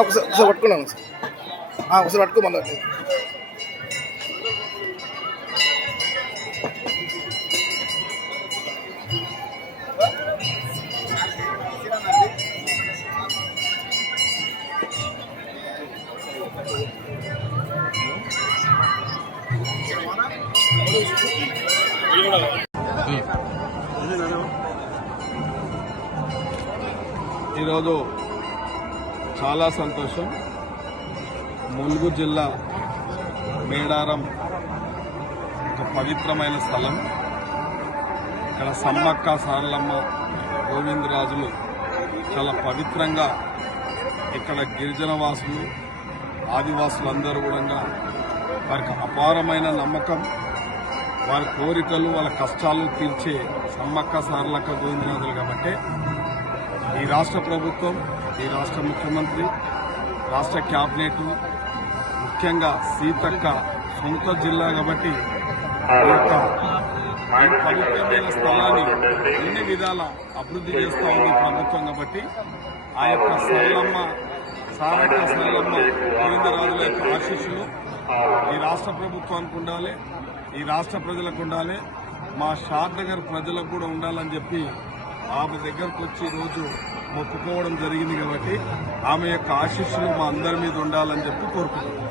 ఒకసారి పట్టుకున్నాను ఒకసారి పట్టుకోమన్నా ఈరోజు చాలా సంతోషం. ములుగు జిల్లా మేడారం ఒక పవిత్రమైన స్థలం. ఇక్కడ సమ్మక్క సారలమ్మ గోవిందరాజులు చాలా పవిత్రంగా ఇక్కడ గిరిజన వాసులు ఆదివాసులందరూ కూడా వారికి అపారమైన నమ్మకం, వారి కోరికలు వాళ్ళ కష్టాలు తీర్చే సమ్మక్క సారలక్క గోవిందరాజులు. కాబట్టి ఈ రాష్ట్ర ప్రభుత్వం, ఈ రాష్ట్ర ముఖ్యమంత్రి, రాష్ట్ర క్యాబినెట్, ముఖ్యంగా సీతక్క సొంత జిల్లా కాబట్టి ఈ యొక్క పవిత్రమైన స్థలాన్ని అన్ని విధాల అభివృద్ధి చేస్తూ ఉంది ప్రభుత్వం. కాబట్టి ఆ యొక్క సారక్క సరళమ్మ గోవిందరాజుల యొక్క ఆశీస్సులు ఈ రాష్ట్ర ప్రభుత్వానికి ఉండాలి, ఈ రాష్ట్ర ప్రజలకు ఉండాలి, మా షాద్ నగర్ ప్రజలకు కూడా ఉండాలని చెప్పి ఆమె దగ్గరకు వచ్చి ఈరోజు మొక్కుకోవడం జరిగింది. కాబట్టి ఆమె యొక్క ఆశీస్సులు మా అందరి మీద ఉండాలని చెప్పి కోరుకుంటున్నాం.